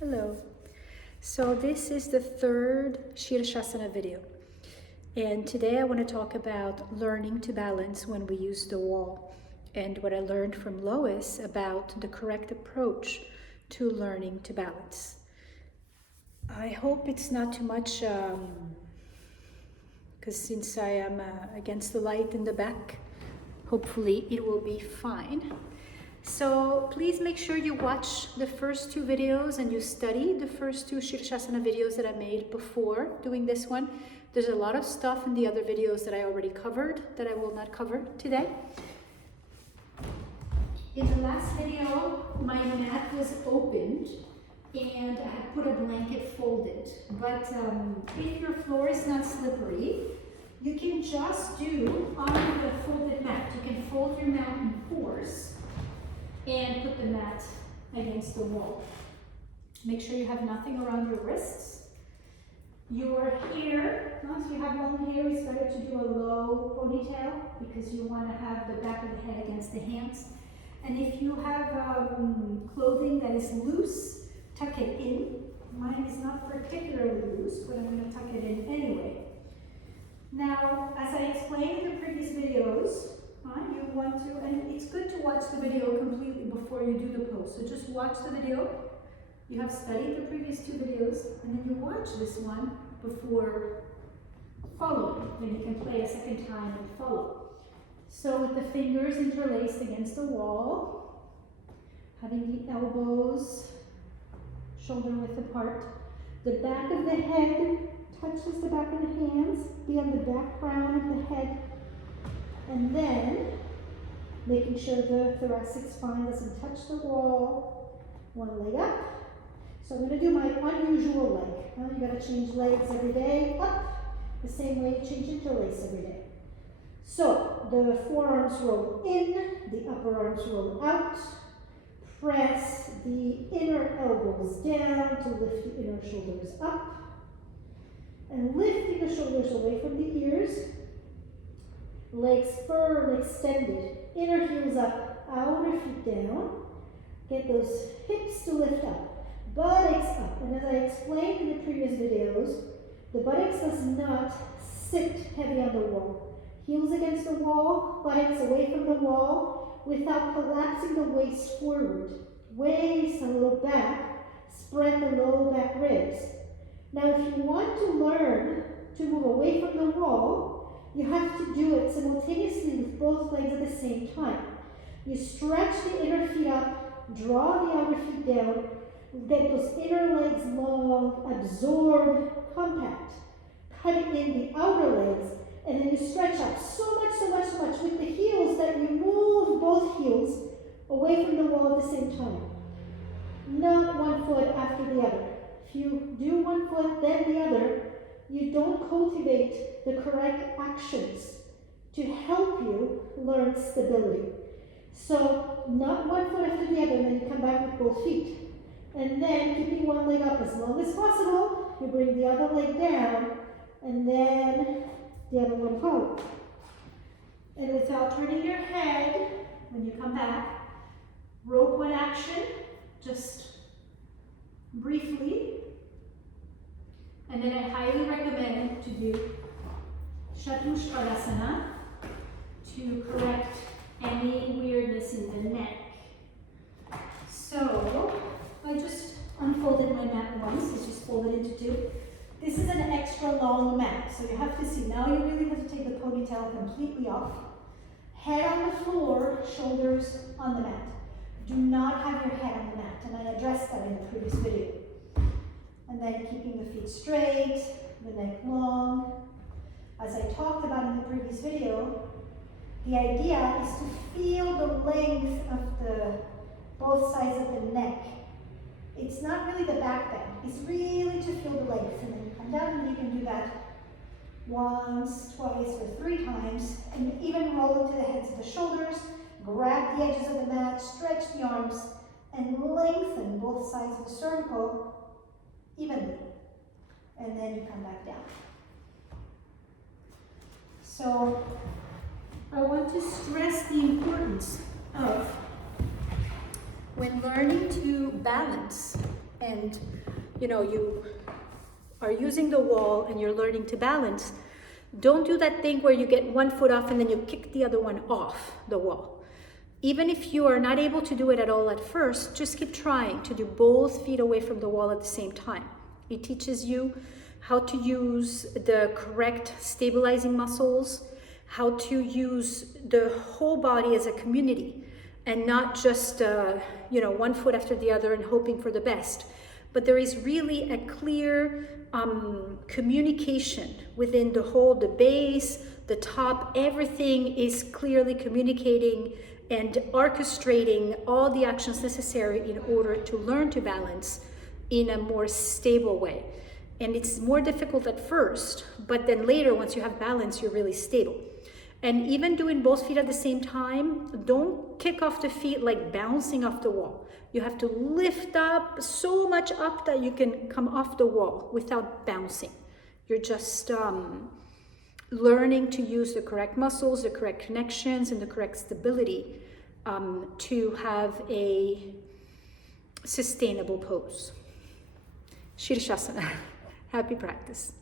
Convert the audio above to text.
Hello. So this is the third Sirsāsana video. And today I want to talk about learning to balance when we use the wall and what I learned from Lois about the correct approach to learning to balance. I hope it's not too much, because since I am against the light in the back, hopefully it will be fine. So please make sure you watch the first two videos and you study the first two Sirsāsana videos that I made before doing this one. There's a lot of stuff in the other videos that I already covered that I will not cover today. In the last video, my mat was opened and I had put a blanket folded. But if your floor is not slippery, you can just do on the folded mat. You can fold your mat in fours and put the mat against the wall. Make sure you have nothing around your wrists. Your hair, if you have long hair, it's better to do a low ponytail because you want to have the back of the head against the hands. And if you have clothing that is loose, tuck it in. Mine is not particularly loose, but I'm going to tuck it in anyway. Now, as I explained in the previous videos, you want to, and it's good to watch the video completely before you do the pose. So just watch the video. You have studied the previous two videos, and then you watch this one before following. Then you can play a second time and follow. So with the fingers interlaced against the wall, having the elbows shoulder width apart, the back of the head touches the back of the hands, be on the background of the head, and then making sure the thoracic spine doesn't touch the wall. One leg up. So I'm going to do my unusual leg. Well, you got to change legs every day. Up, the same way you change interlace every day. So the forearms roll in, the upper arms roll out. Press the inner elbows down to lift the inner shoulders up. And lifting the shoulders away from the ears. Legs firm, extended. Inner heels up, outer feet down. Get those hips to lift up. Buttocks up. And as I explained in the previous videos, the buttocks does not sit heavy on the wall. Heels against the wall, buttocks away from the wall without collapsing the waist forward. Waist a little back, spread the low back ribs. Now if you want to learn to move away from the wall, you have to do it simultaneously with both legs at the same time. You stretch the inner feet up, draw the outer feet down, get those inner legs long, absorb, compact. Cut in the outer legs, and then you stretch up so much with the heels that you move both heels away from the wall at the same time. Not one foot after the other. If you do one foot, then the other, you don't cultivate the correct actions to help you learn stability. So not one foot after the other, and then you come back with both feet. And then keeping one leg up as long as possible, you bring the other leg down, and then the other one forward. And without turning your head, when you come back, rope one action, just briefly. And then I highly recommend to do Sirsāsana to correct any weirdness in the neck. So I just unfolded my mat once. It's just folded into two. This is an extra long mat, so you have to see. Now you really have to take the ponytail completely off. Head on the floor, shoulders on the mat. Do not have your head on the mat, and I addressed that in the previous video. And then keeping the feet straight, the neck long. As I talked about in the previous video, the idea is to feel the length of both sides of the neck. It's not really the back bend. It's really to feel the length. And then you come down and you can do that once, twice, or 3 times. And even roll into the heads of the shoulders, grab the edges of the mat, stretch the arms, and lengthen both sides of the cervical evenly. And then you come back down. So I want to stress the importance of when learning to balance and you are using the wall and you're learning to balance, don't do that thing where you get one foot off and then you kick the other one off the wall. Even if you are not able to do it at all at first, just keep trying to do both feet away from the wall at the same time. It teaches you how to use the correct stabilizing muscles, how to use the whole body as a community, and not just one foot after the other and hoping for the best. But there is really a clear communication within the whole, the base, the top, everything is clearly communicating and orchestrating all the actions necessary in order to learn to balance in a more stable way. And it's more difficult at first, but then later, once you have balance, you're really stable. And even doing both feet at the same time, don't kick off the feet like bouncing off the wall. You have to lift up so much up that you can come off the wall without bouncing. You're just learning to use the correct muscles, the correct connections, and the correct stability to have a sustainable pose. Sirsāsana. Happy practice.